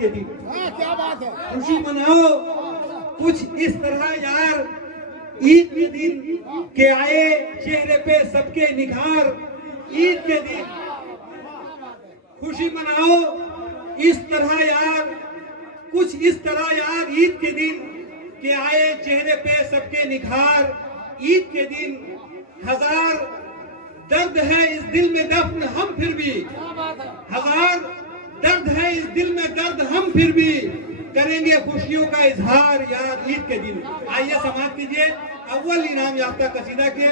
के दिन। क्या बात है। खुशी मनाओ कुछ इस तरह यार, ईद के दिन के आए चेहरे पे सबके निखार। ईद के दिन खुशी मनाओ इस तरह यार, कुछ इस तरह यार, ईद के दिन के आए चेहरे पे सबके निखार। ईद के दिन हजार दर्द है इस दिल में दफन हम फिर भी, हजार दर्द है इस दिल में दर्द हम फिर भी करेंगे खुशियों का इजहार यार ईद के दिन। आइए समाप्त कीजिए अव्वल इनाम याफ्ता कसीदा के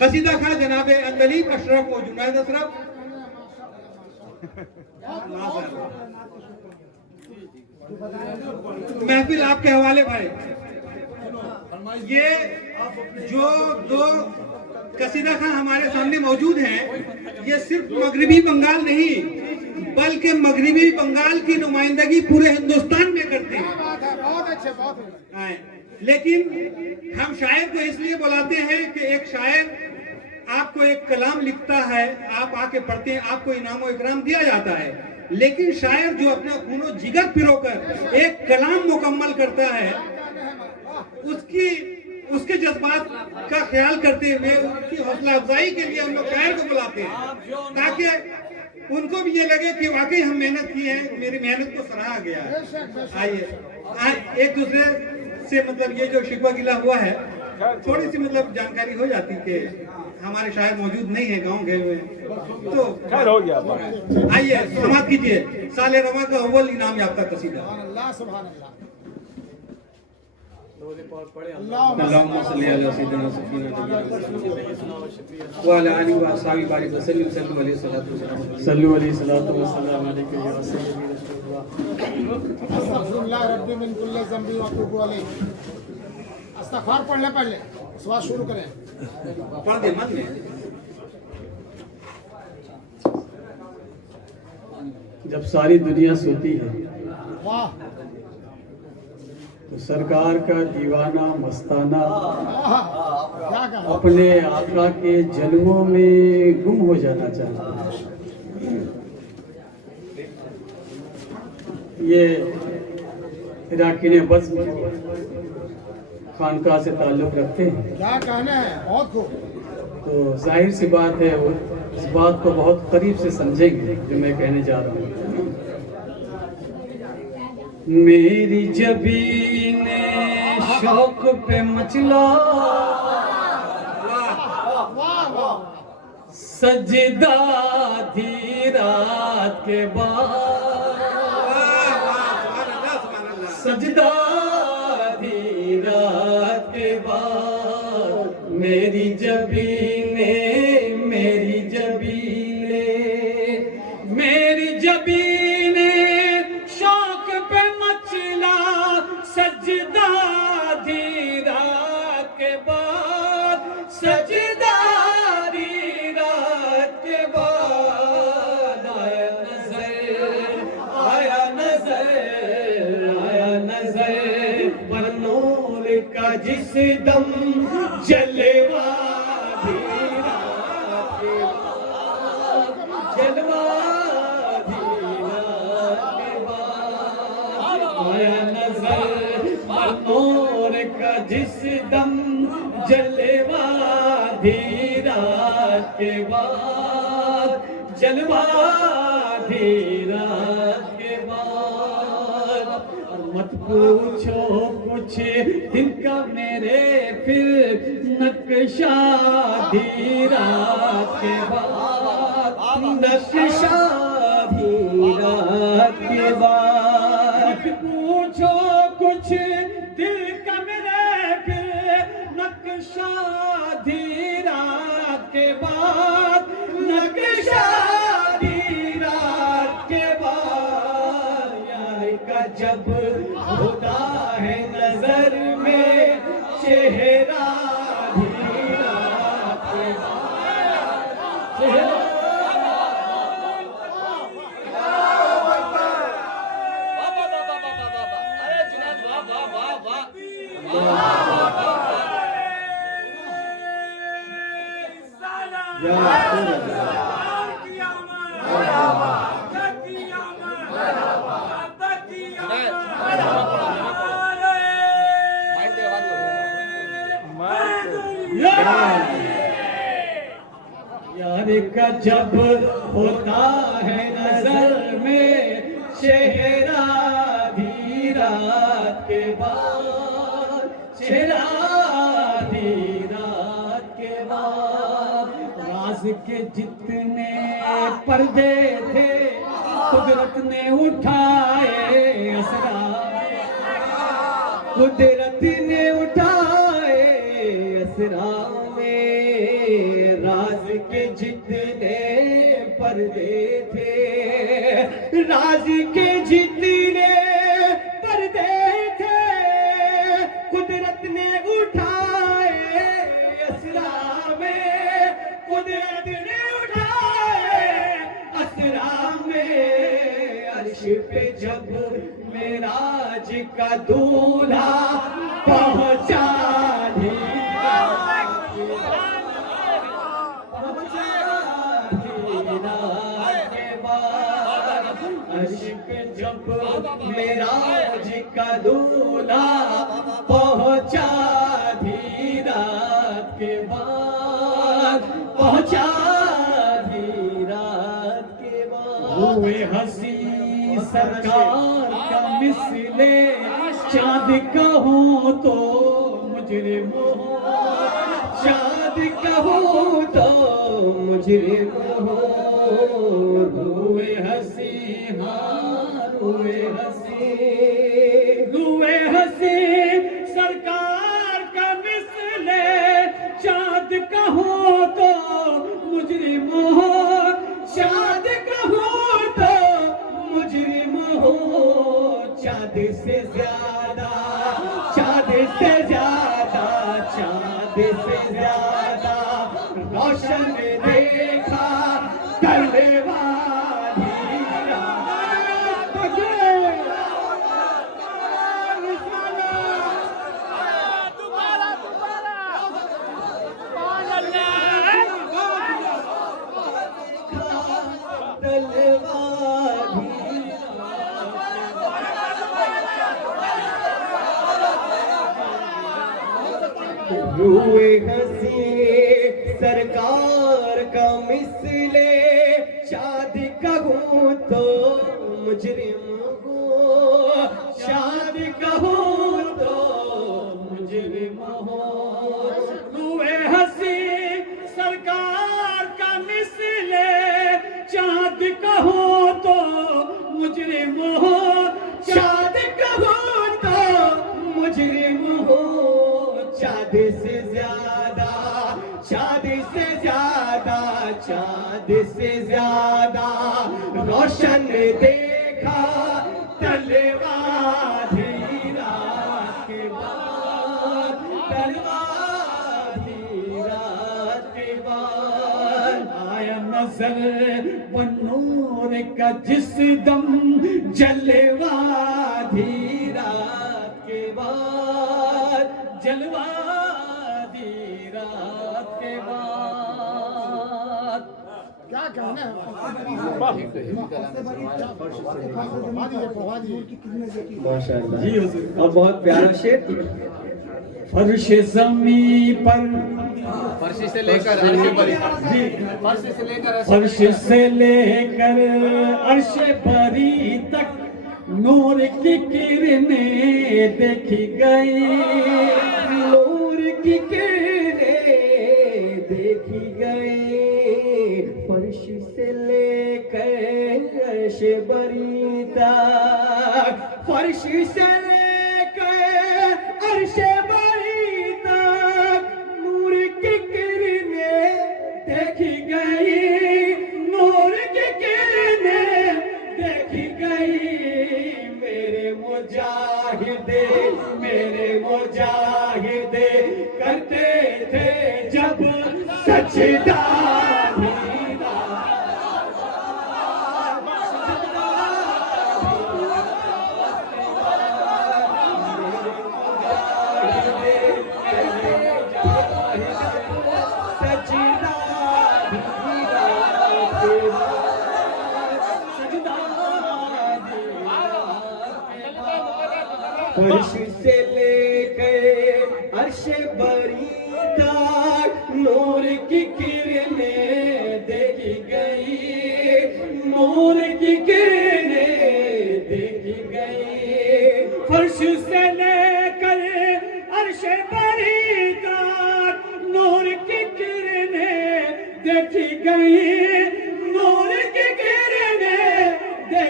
कसीदा खां जनाबे अंदलीब अशरफ और जुनैद अशरफ। महफिल आपके हवाले भाई। ये जो दो कसीदा खां हमारे सामने मौजूद हैं, ये सिर्फ मगरिबी बंगाल नहीं बल्कि मगरिबी बंगाल की नुमाइंदगी पूरे हिंदुस्तान में करते हैं। बहुत अच्छे, बहुत अच्छे। लेकिन हम शायर को इसलिए बुलाते हैं कि एक शायर आपको एक कलाम लिखता है, आप आके पढ़ते हैं, आपको इनाम और इकराम दिया जाता है। लेकिन शायर जो अपना खूनो जिगर पिरोकर एक कलाम मुकम्मल करता है, उसके जज्बात का ख्याल करते हुए उसकी हौसला अफजाई के लिए हम लोग शायर को बुलाते हैं, ताकि उनको भी ये लगे कि वाकई हम मेहनत की है, मेरी मेहनत को सराहा गया है। आइए एक दूसरे से मतलब ये जो शिकवा गिला हुआ है, थोड़ी सी मतलब जानकारी हो जाती कि हमारे शायर मौजूद नहीं है गांव गए हुए, तो खैर हो गया। आइए समाप्त कीजिए साले रमा का अव्वल इनाम याफ्ता कसीदा। अल्लाह सुभान अल्लाह। अल्लाहुम्मा सल्ली अला सय्यिदिना व अला आलिहि व अस्हाबि बारिक वसल्लम सल्लल्लाहु अलैहि वसल्लम सल्लु अलैहि सल्लल्लाहु अलैहि या सय्यिदी रसूलुल्लाह। अस्तगफिरुल्लाह रब्बी मिन कुल्ली ज़ंबी व अतूबु अलैहि। इस्तग़फ़ार पढ़ ले सवाल शुरू करें। पढ़ दे मन में। जब सारी दुनिया सोती है वाह, तो सरकार का दीवाना मस्ताना क्या कहा। अपने आका के जलवों में गुम हो जाना चाहता है। ये इराकीन बज़्म खानका से ताल्लुक़ रखते हैं, क्या कहना है, बहुत खूब। तो जाहिर सी बात है वो इस बात को बहुत करीब से समझेंगे जो मैं कहने जा रहा हूँ। मेरी जबीन शौक पे मचला सजदा धी रात के बाद, सजदा धी रात के बाद मेरी जबीने, मेरी जबीने, मेरी जबीने शौक पे मचला सजदा धी रात के बाद, सजदा धी रात के बाद आया नजर, आया नजर, आया नजर पर नूर का जिस दम जलवा धी रात के बाद, जलवा धी रात के बाद आया नजर पर नूर का जिस दम जलवा धी रात के बाद, जलवा धी रात के बाद। और मत पूछो कुछ दिल का मेरे फिर नक्शा धी रात के बाद, नक्शा धी रात के बाद। पूछो कुछ दिल का मेरे फिर नक्शा धी रात के बाद, नक्शा धी रात के बाद। यार का जब खुदा है नजर में चेहरा धी रात के बाद, चेहरा का जब होता है नजर में चेहरा आधी रात के बाद, चेहरा आधी रात के बाद। राज के जितने पर्दे थे कुदरत ने उठाए असरा, कुदरत ने उठाए असरा में। राज के जितने पर्दे थे, राज के जितने पर्दे थे कुदरत ने उठाए असरा में, कुदरत ने उठाए असरा में। अर्श पे जब मेराज का दूल्हा पहुंचा जब मेराज का दूल्हा पहुंचा आधी रात के बाद, पहुंचा आधी रात के बाद। हुए हंसी सरकार का मिसले चाँद कहूँ तो मुजरिम हो, चाँद कहूँ तो मुजरिम हो। हुए हंसी हुए हंसी, हुए हंसी सरकार का मिसले चाँद कहूँ तो मुजरिम हो, चाँद कहूँ तो मुजरिम हो। चाँद से ज्यादा, चाँद से ज्यादा, चाँद से ज्यादा रोशन देखा करने वाली हुए हंसी सरकार का मिसले चाँद कहूँ तो मुजरिम हो, चाँद कहूँ तो मुजरिम हो। हुए हंसी सरकार का मिसले चाँद कहूँ तो मुजरिम हो, चाँद कहूँ तो मुजरिम हो। चाँद से ज्यादा, चाँद से ज्यादा, चाँद से ज्यादा रोशन देखा तलवार रात के बाद, तलवार रात के बाद। आया नजर वो नूर का जिस दम जलवा आधी रात के बाद, जलवा आधी रात के बाद। क्या कहना है? माशाअल्लाह जी हुजूर, और बहुत प्यारा शेर। फर्श ज़मीं पर, फर्श से लेकर अर्श परी, फर्श से लेकर फर्श से लेकर अर्श परी तक नूर की किरणें देखी गई, नूर की किरणें देखी गई। फर्श से लेकर अर्श परी तक, फर्श से लेकर अर्श परी तक नूर की किरणें देखी गई, नूर की किरणें देखी गई। मेरे मुजाहिदे, मेरे मुजाहिदे करते थे जब सजदा फर्श से लेकर अर्श बरी तक नूर की किरणें देखी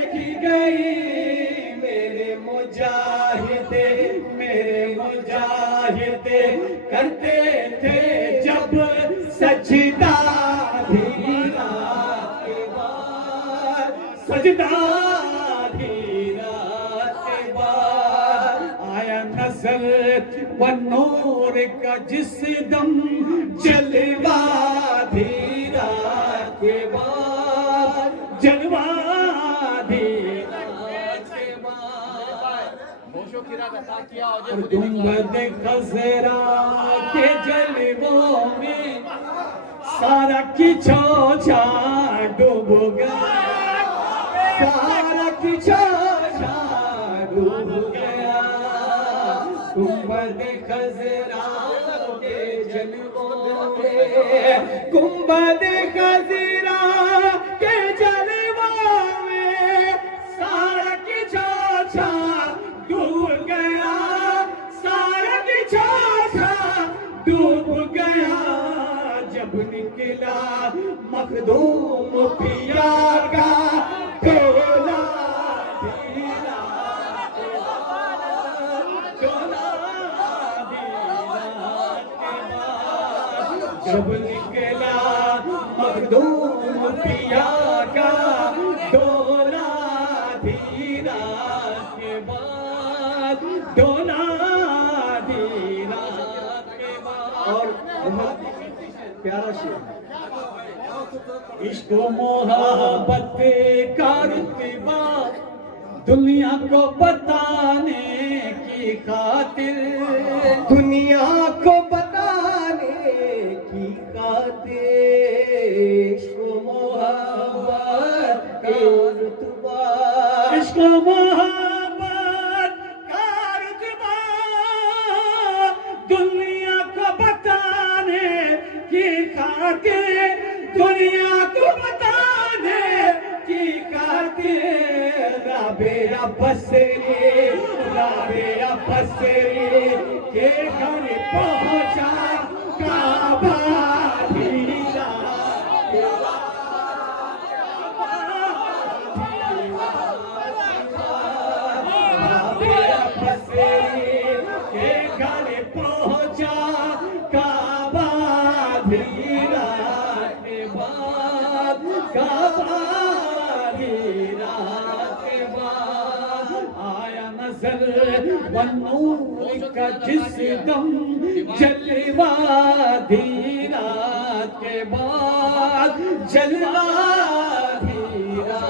देखी गई मेरे मुजाहिदे करते थे जब सजदा धीरा के बाद, सजदा धीरा के बाद आया नजर व नूर का जिस दम जलवा धीरा के बाद, जलवा धीरा के बाद होशो खिरात अता किया और और गुंबद खजरा के जलवों में सारा की चोचा डूब गया, सारा की चोचा डूब गया। गुंबद खजरा के जलवों में, गुंबद खजरा के जलवों में सारा की चोचा डूब गया, सारा की चोचा डूब गया। जब निकला मखदूम पिया का डोला धीरा, डोला धीरा के बाद, जब निकला मखदूम पिया का डोला धीरा के बाद, डोला धीरा के बाद। और बहुत प्यारा शेर, इश्क मोहब्बत का रुतबा दुनिया को बताने की खातिर, दुनिया को बताने की खातिर इश्क मोहब्बत का रुतबा, इश्क मोहब्बत का रुतबा दुनिया को बताने की खातिर, दुनिया को बताने की खातिर राबेया बसरी के घर पहुंचा काबा धीरा के राबेया बसरी के घर पहुंचा काबा धीरा के बाद, काबा धीरा के बाद आया नजर व नूर का जिस दम जलवा धीरा के बाद, जलवा धीरा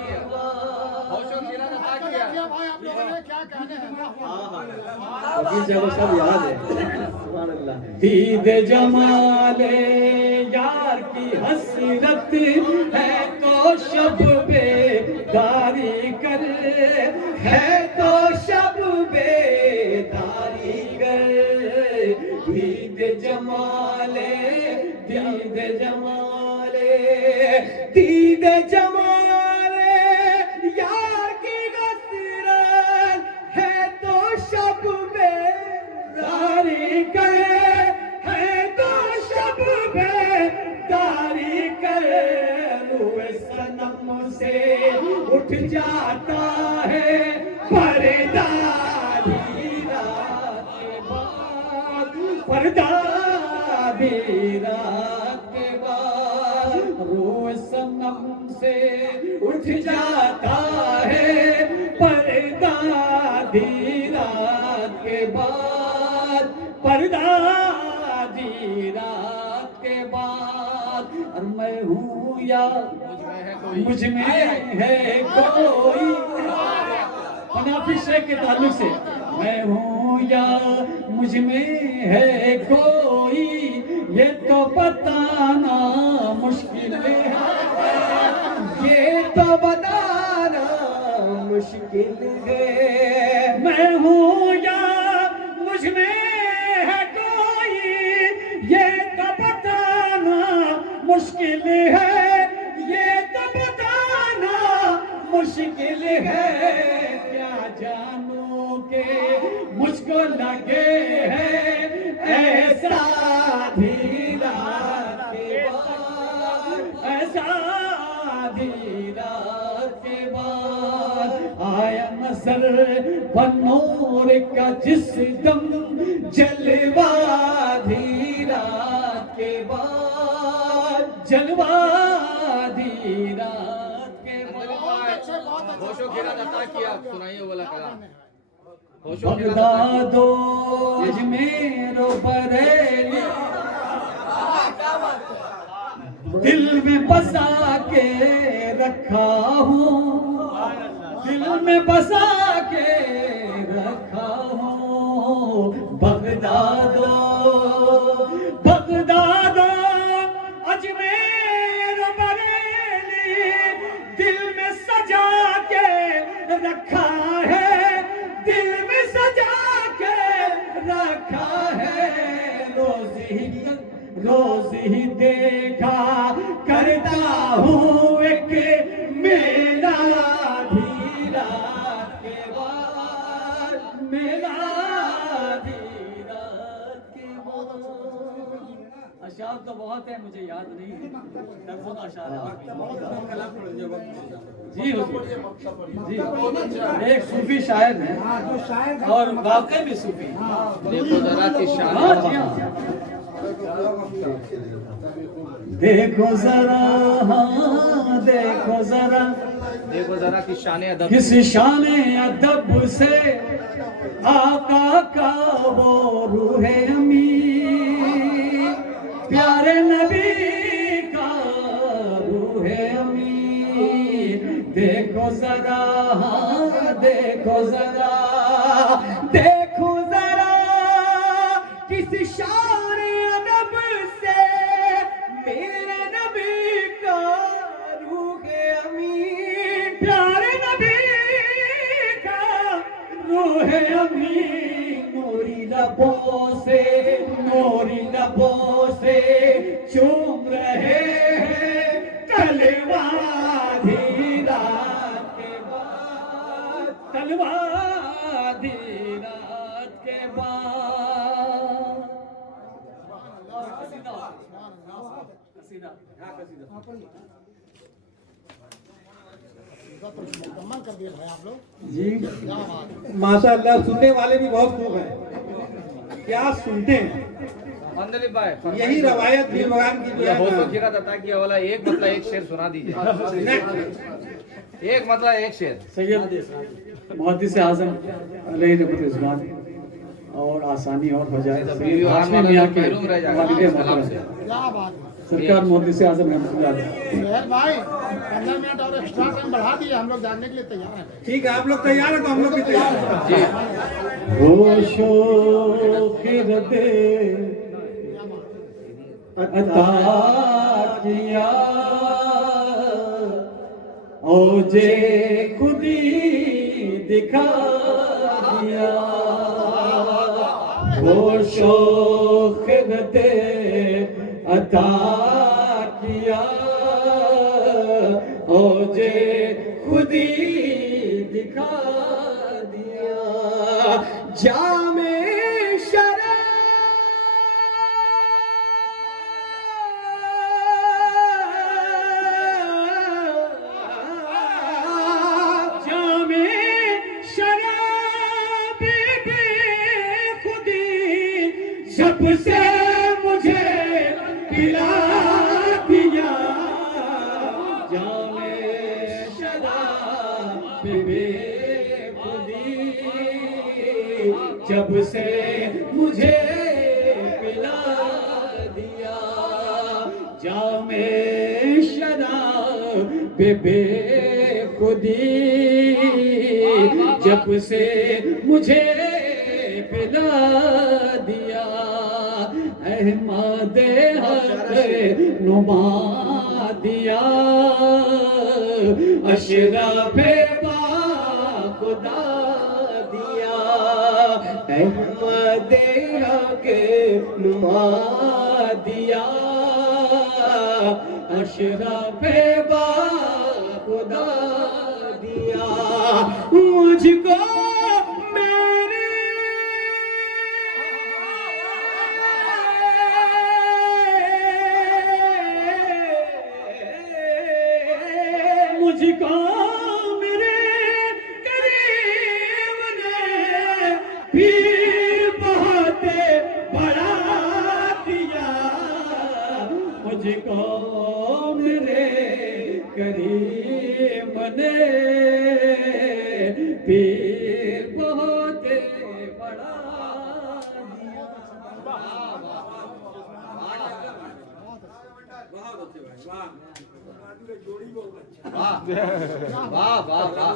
के बाद। होशो खिरात अता किया। क्या भाई आप लोगों ने क्या कहने हैं? अभी चलो सब याद है। सुभान अल्लाह। दीद जमाले यार की हसरत है तो शब बेदारी कर, है तो शब बेदारी कर। दीद जमाले, दीद जमाले, दीद जमाले यार की हसरत है तो शब बेदारी करे, है तो शब बेदारी करे। रूए सनम से उठ जाता है पर्दा धीरा के बाद, पर्दा धीरा के बाद। रूए सनम से उठ जाता है पर्दा धीरा के बाद, पर्दा धीरा के बाद। और मैं हूँ या मुझ में है कोई, मुनाफिक शेख के ताल्लुक से, मैं हूँ या मुझ में है कोई ये तो बताना मुश्किल है, ये तो बताना मुश्किल है। मैं हूँ या मुझ में है कोई ये तो बताना मुश्किल है, ये तो बताना मुश्किल है। क्या जानूं के मुझको लगे है ऐसा धीरा के बाद, ऐसा धीरा के बाद। नजर बनोर का जिस दम जलवा धीरा के बाद जलवा धीरा के बाद होशो गिरा दत्ता किया सुनाइए बोला करा होशो गिरा बगदादो अजमेरो बरेली दिल में बसा के रखा हूँ दिल में बसा के रखा हूँ बगदादो बगदादो अजमेर बरेली दिल में सजा के रखा है दिल में सजा के रखा है रोज ही देखा करता हूँ एक मेरा धीरा के बाद मेरा धीरा के बाद अशार तो बहुत है मुझे याद नहीं है बहुत अशार है जी हुजूर जी एक सूफी शायर है और वाकई में सूफी देखो जरा की शान हाँ जी हाँ देखो जरा हाँ देखो जरा की शान अदब किस शान अदब से आका का वो रूहे अमी प्यारे नबी का रूहे अमी देखो जरा हाँ देखो जरा किस शान अदब से मेरे नबी का रूहे अमी प्यारे नबी का रूहे अमी नूरी लबों से चूम रहे हैं तलवा धीरा के बाद तलवा धीरा के बाद मुकम्मल कर दिए भाई आप लोग जी क्या बात है। माशाअल्लाह सुनने वाले भी बहुत खूब हैं क्या सुनते हैं मंदली भाई यही रवायत भी भगवान की जो ये है होशो ना, गिरा दत्ता किया वाला एक मतलब एक शेर सुना दीजिए एक मतलब एक शेर सैयद मुहद्दिस आज़म अलैहि रहमतुल्लाह और आसानी और हो जाए बीवी और हाशमी मियां के महरूम रह जाएगा वालिदे सलाम से मोहतरम क्या बात है सरकार मुहद्दिस आज़म रहमतुल्लाह अलैह सुहेल भाई 15 मिनट और एक्स्ट्रा टाइम बढ़ा दिए हम लोग जानने के लिए तैयार हैं ठीक है आप लोग तैयार हैं तो हम लोग भी तैयार हैं जी होशो खिरदे अता किया ओ जे खुदी दिखा दिया होशो खिरदे अता किया ओ जे खुदी दिखा दिया जामे शरा जामे शराब बेखुदी जब से मुझे पिला दिया जामे शराब बेखुदी जब से मुझे पिला दिया जामे शराब बेखुदी जब से मुझे पिला दिया अहमद हक नुमा दिया अशरफ बा खुदा दिया अहमद हक नुमा दिया अशरफ बा खुदा दिया मुझको मेरे मुझको मेरे करीब पीर बहुत बड़ा दिया। वाह वाह वाह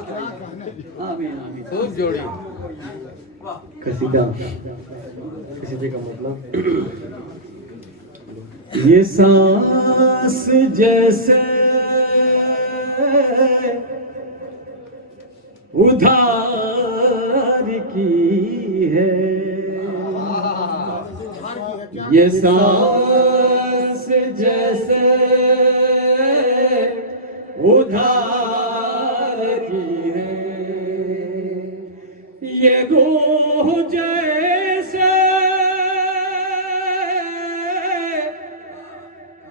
आमीन आमीन। खूब जोड़ी। कसीदे का मतलब ये सांस जैसे उधार की है, ये सांस जैसे उधार की है, ये रूह जैसे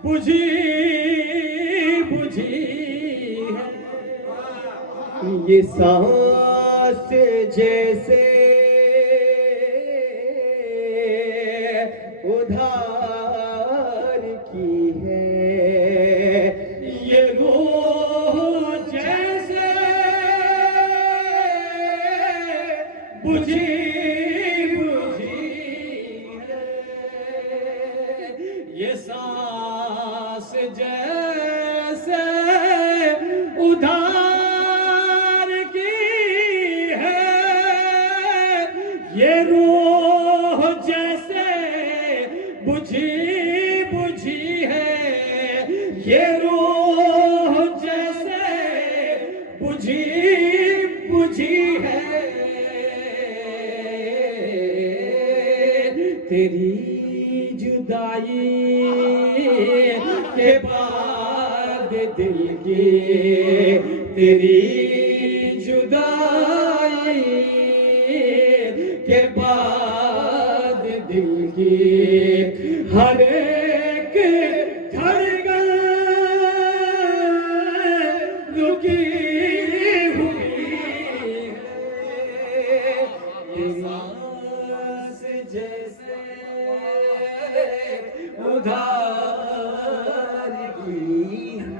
बुझी बुझी है, ये सांस जैसे उधार की है, ये रूह जैसे बुझी बुझी है, ये सांस जैसे उधार की है, ये रूह जैसे बुझी बुझी है, ये रूह जैसे बुझी बुझी है, तेरी जुदाई के बाद दिल की, तेरी जुदाई के बाद दिल की हर एक धड़कन रुकी हुई है, ये सांस जैसे उधार की है,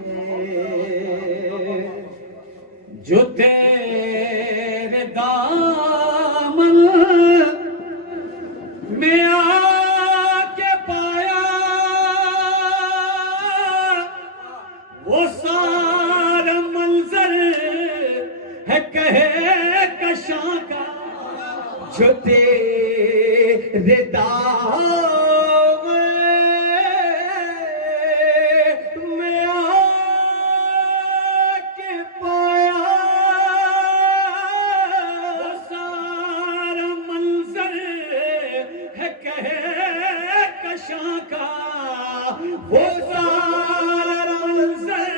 जो तेरे दामन में आके पाया, वो सारा मंजर है कहे कशां का, जो तेरे दामन में आके पाया, वो सारा मंजर है कहे कशां का, वो सारा मंजर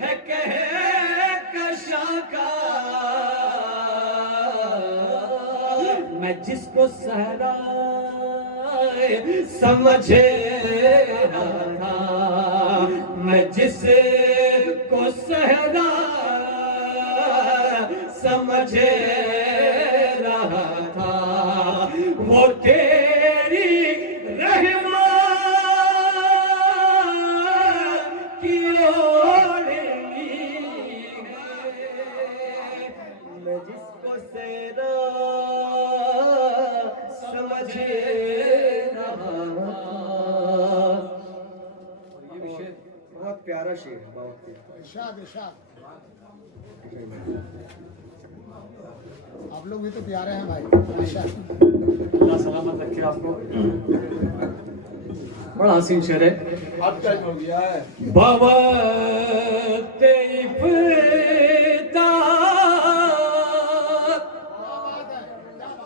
है कहे कशां का, मैं जिसको सहरा समझ रहा था, मैं जिसको सहरा समझ रहा था, वो तेरी रहमा की ओढ़नी है, मैं जिसको सहरा समझ रहा था। ये भी शेर बहुत प्यारा शेर है, बहुत इरशाद इरशाद। आप लोग भी तो प्यारे हैं भाई, माशाअल्लाह। अल्लाह सलामत रखे आपको। बड़ा हसीन शेर है। अब क्या हो गया है? बवक्त इफ्तार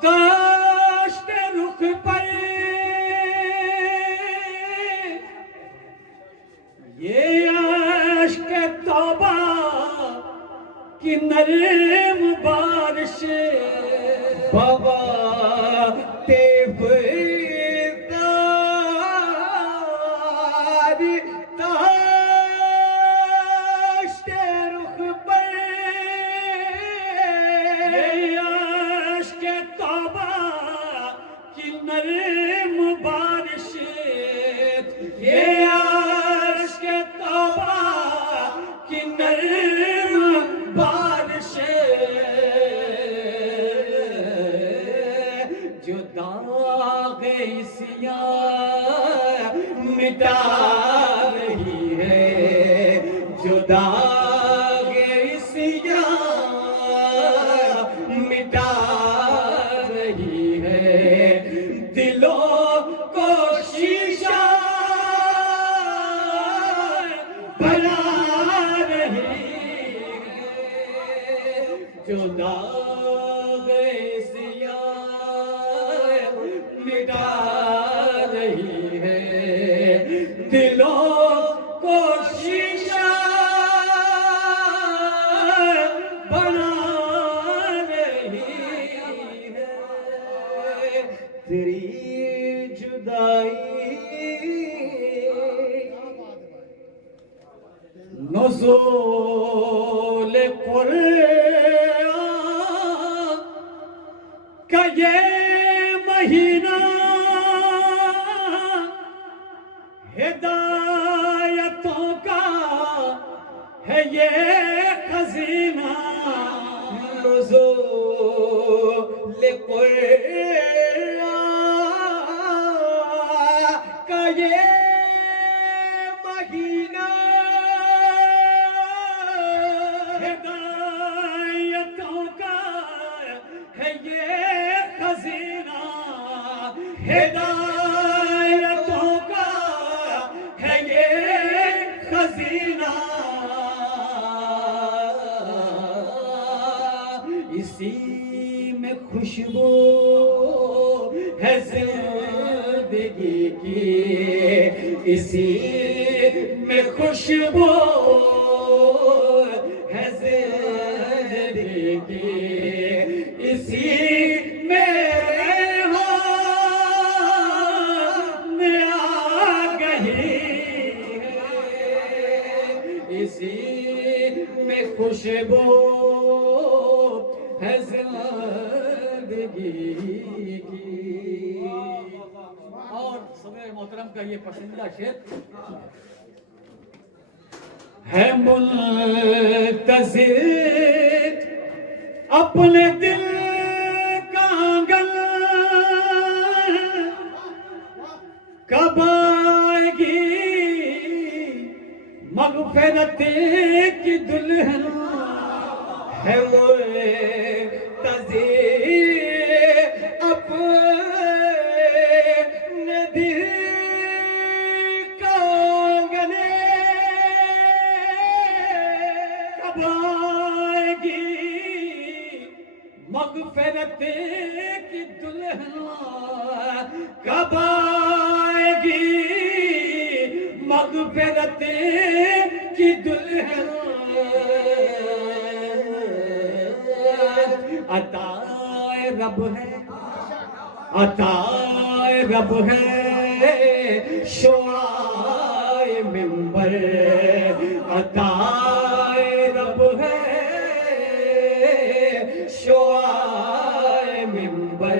काश्त रुख पर ये आश्क तौबा की नर्म बारिश, बाबा नर्म बारिश, ये आश्क तौबा की नर्म बारिश, मिटा रही है, जो दाग मिटा रही है, दिलों को शीशा बना रही है, जो दाग मिटा रही है, दिलों को शीशा बना रही है, तेरी जुदाई नुज़ूल कुरआन का ये महीना, हिदायतों का है ये खजीना, नुज़ूल कुरआन का ये महीना, हिदायतों का है ये खजीना, हिदायतों का है ये खजीना, इसी में खुशबू है जिंदगी की, इसी में खुशबू है जिंदगी की, इसी में इसी में खुशबू है जिंदगी की। और सदर मोहतरम का ये पसंदीदा शेर है, मुंतज़िर अपने दिल का आंगन, कब आएगी मग़फ़िरत की दुल्हन, है मुंतज़िर अपने दिल का आंगन, कब आएगी मग़फ़िरत की दुल्हन, कब आएगी मग़फ़िरत की दुल्हन, अताए रब है, अताए रब है, शुआए मिंबर, अताए रब है, शुआए मिंबर,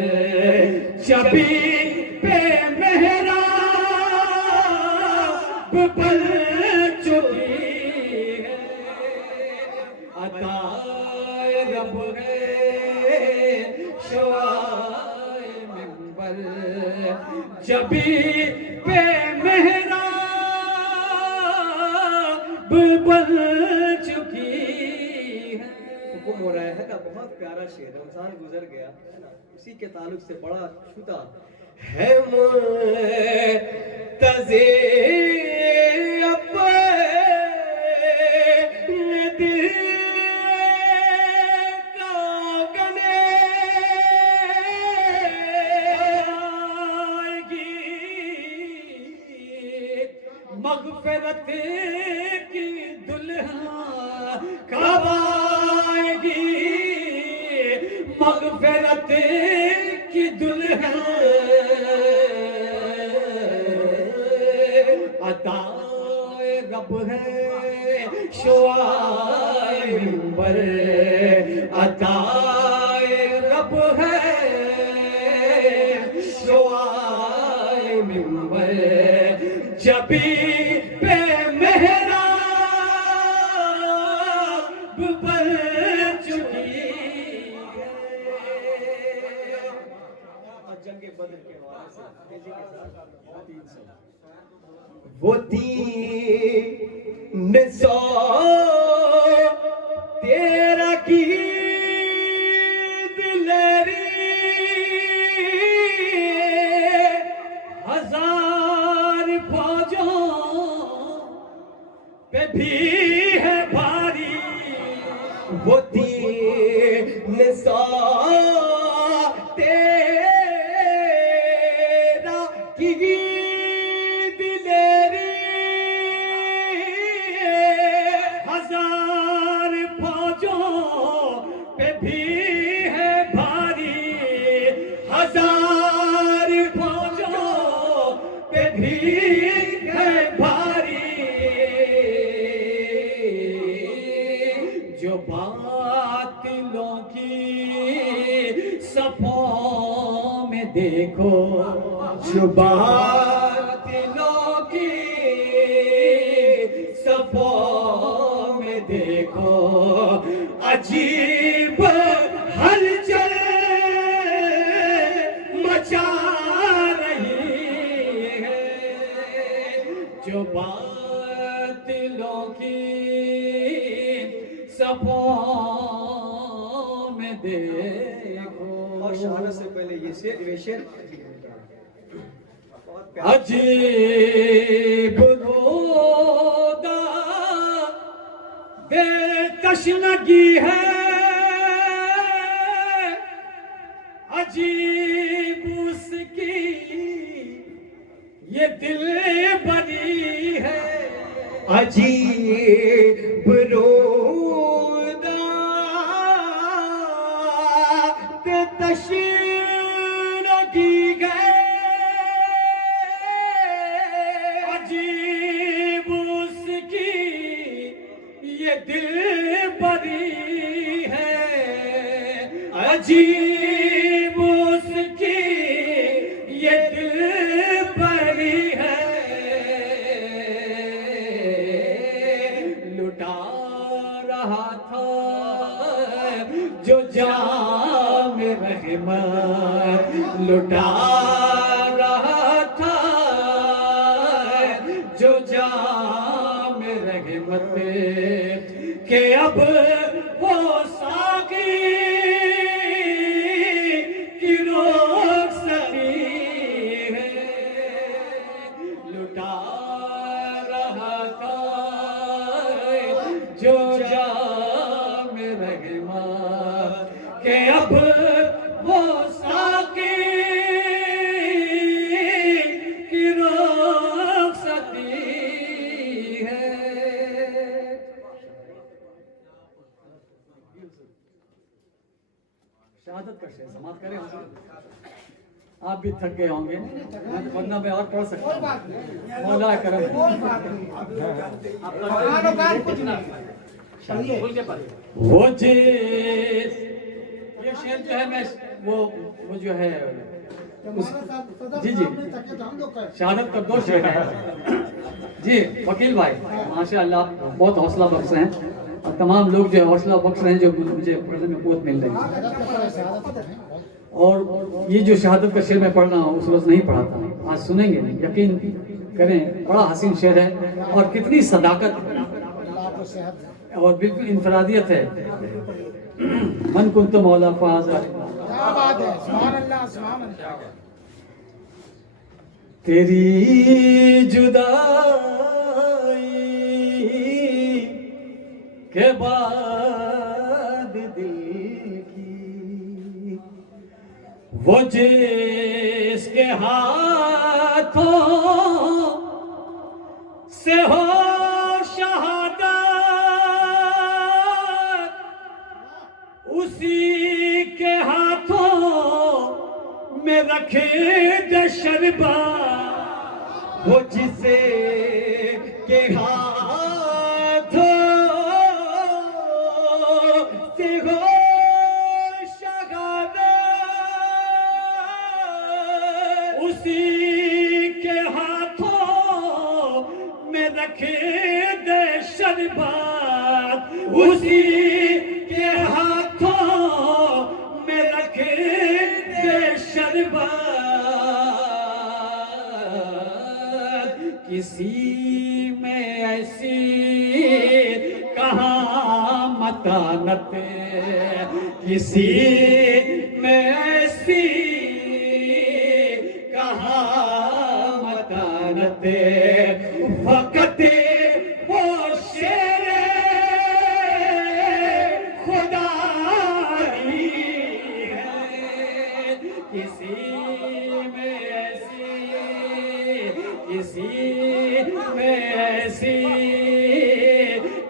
चबी पे मेहराब बन चुकी है, अताए रब है, शुआए मिंबर, चबी पे मेहराब बन चुकी है। हुक्म हो रहा है का बहुत प्यारा शेर, रमजान गुजर गया, उसी के ताल्लुक से बड़ा छूता है, मुंतज़िर अपने दिल का आंगन, आएगी मग़फ़िरत की दुल्हन, कब आएगी मग़फ़िरत की दुल्हन, अताए रब है, शुआए मिंबर, अताए रब है, शुआए मिंबर, जबी पे मेहराब बन चुकी है। जंग के बद्र के हवाले से तेजी के साथ 300। वो 300 तेरा की दिलेरी 1000 फौजों पे भी है भारी। वो 300 तेरा की दिलेरी 1000 फौजों पे भी है भारी। 1000 फौजों पे भी है भारी। जो बातिलों की सफों में देखो, जो बातिलों की सफों में देखो, अजीब हलचल मचा रही है। जो बातिलों की सफों में देखो। और शहादत से पहले ये शेर अजीब रोदा दे तशनगी है, अजीब उसकी ये दिल बनी है। अजीब रोदा दे तशनगी है, अजीब उसकी ये दिल बनी है। अजीब उसकी ये दिल बनी है। लुटा रहा था जो जाम रहमत, लुटा रहा था जो जाम रहमत के अब वो साकी की रोक सकी है। लुटा रहा था जो जाम रहमत के अब वो साकी की रोक सकती है। शहादत का शेर समाप्त करें। आप भी थक गए होंगे, वरना मैं और पढ़ सकता हूँ। मौला करम है। वो जिस ये शेर जो है मैं वो जो है जी जी शहादत का 2 शेर है जी। वकील भाई माशाअल्लाह बहुत हौसला बख्श हैं, और तमाम लोग जो हौसला बख्श रहे हैं जो मुझे पढ़ने में बहुत मिल रही है। और ये जो शहादत का शेर मैं पढ़ रहा हूँ उस रोज नहीं पढ़ा था, आज सुनेंगे, यकीन करें बड़ा हसीन शेर है और कितनी सदाकत और बिल्कुल इंफरादियत है। मन कुंत मौला फाज़, क्या बात है, सुभान अल्लाह सुभान अल्लाह। तेरी जुदाई के बाद दिल की वो जिसके हाथों से हो शहादत, उसी के हाथों में रखे दे शरबत। वो जिसे के हाथों से हो शहादत, उसी के हाथों में रखे दे शरबत। उसी के हाथों में रखे दे शरबत। किसी में ऐसी कहाँ मतानत, किसी में ऐसी कहाँ मतानत, फकत वो शेर खुदा ही है, किसी में ऐसी, किसी में ऐसी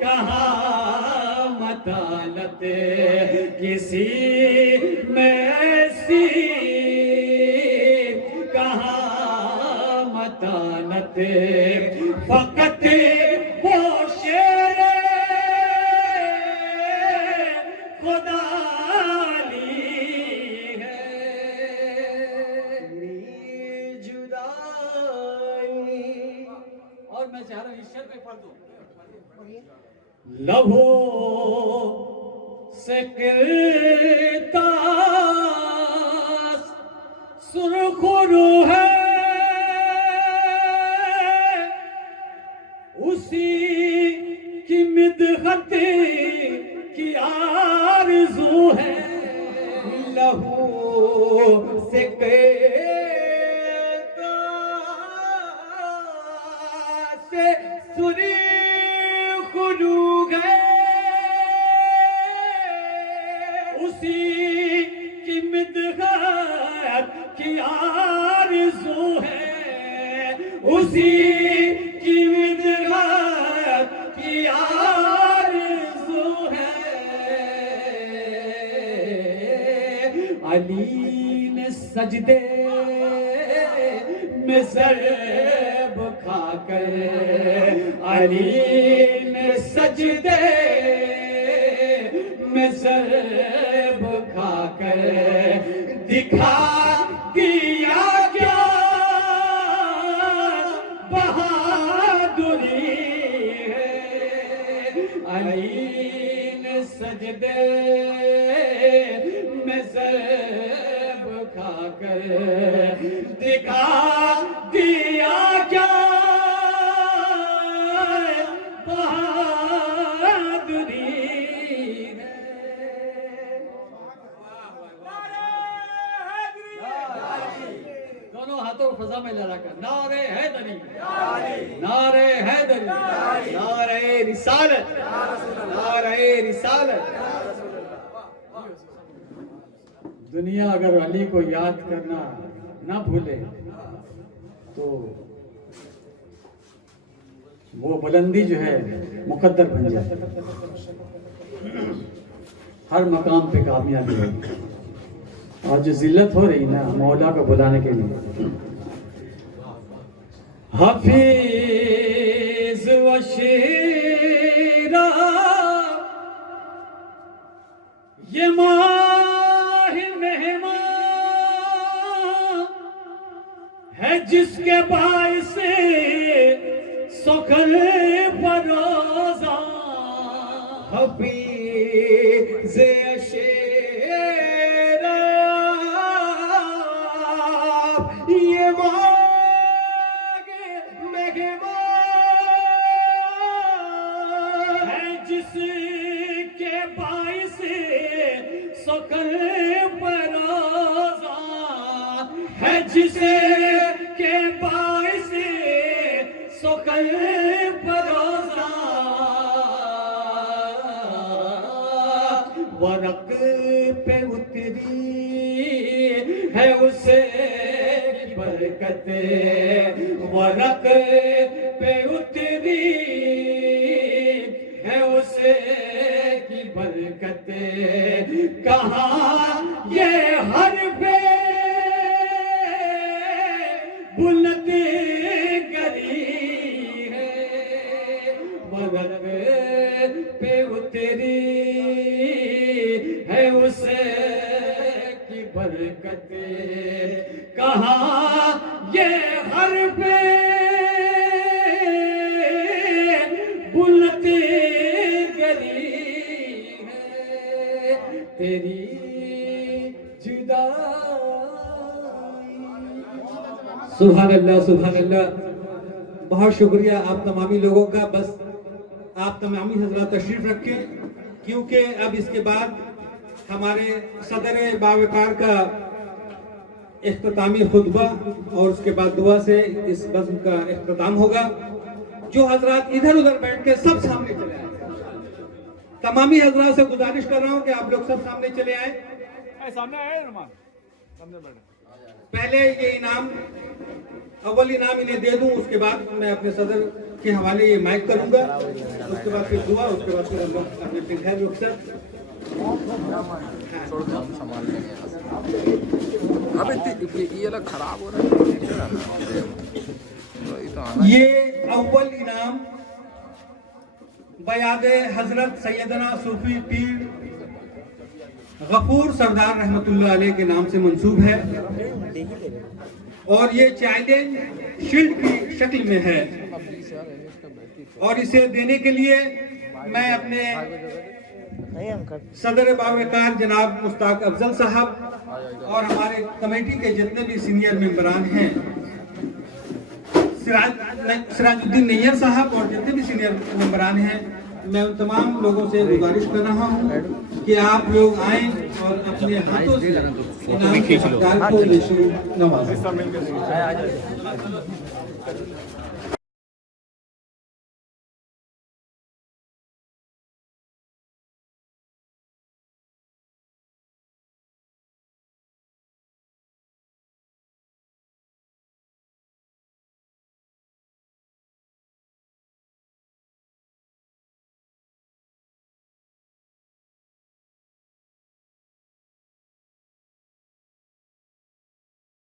कहाँ मतानत, किसी में ऐसी कहाँ मतानत, फकत वो शेर खुदा ली है। जुदाई और मैं चाह रहा हूं इस शेर पे पढ़ दूं। लबों से गिरता सुरखरू है, उसी की मिदहत की आरज़ू है। लहू से से सुरी खुलू गए, उसी की मिदहत की आरज़ू है, उसी की मिदहत की आरज़ू है। अली ने सजदे में सर खाकर, अली ने सजदे में सर खाकर दिखा दिया क्या बहादुरी है। अली ने सजदे में सर खाकर दिखा दिया क्या बहादुरी है। दोनों हाथों को फजा में लड़ाकर नारे हैदरी, नारे हैदरी, नारे रिसालत, नारे रिसालत। दुनिया अगर अली को याद करना ना भूले तो वो बुलंदी जो है मुकद्दर बन जाए, हर मकाम पे कामयाबी होगी। और जो जिल्लत हो रही ना मौला को बुलाने के लिए, हफीज व शेरा ये माह मेहमान है, जिसके बाइस सुखल फरोजा। हफीज शेरा ये मांगे मेहमान है, जिसके बाइस सुखल फरोजा है, जिसके बाइस सुखल फरोजा। वरक पे उतरी है उसे बरकत, वरक पे उतरी है उसे की बरकत। कहाँ ये हर पे बुलंद गरी है, वरक पे उतरी है उसे की बरकत। कहाँ ये हर पे बुलंद गरी है, तेरी जुदाई। सुभान अल्लाह, सुभान अल्लाह। बहुत शुक्रिया आप तमामी लोगों का। बस आप तमामी हजरात तशरीफ रखें, क्योंकि अब इसके बाद हमारे सदर बावकार का इख्तितामी खुतबा और उसके बाद दुआ से इस बज़्म का इख्तिताम होगा। जो हजरात इधर उधर बैठ के सब सामने चले आए, तमामी हजरात से गुजारिश कर रहा हूं कि आप लोग सब सामने चले आए। सामने आए रुमान, सामने बैठे। पहले ये इनाम, अव्वल इनाम इन्हें दे दूं, उसके बाद मैं अपने सदर के हवाले ये माइक करूंगा, उसके बाद फिर दुआ, उसके बाद फिर हम लोग अपने पिंखैर रुखसत। ये लग खराब हो रहा है। ये अव्वल इनाम बयाद हजरत सैयदना सूफी पीर गफूर सरदार रहमतुल्लाह अलैह के नाम से मंसूब है और ये चैलेंज शील्ड की शक्ल में है। और इसे देने के लिए मैं अपने सदर बावकार जनाब मुश्ताक अफजल साहब और हमारे कमेटी के जितने भी सीनियर मेंबरान हैं, सिराजुद्दीन नैयर साहब और जितने भी सीनियर मेंबरान हैं, मैं उन तमाम लोगों से गुजारिश कर रहा हूं कि आप लोग आए और अपने हाथों से इनाम के हकदार को नवाजें।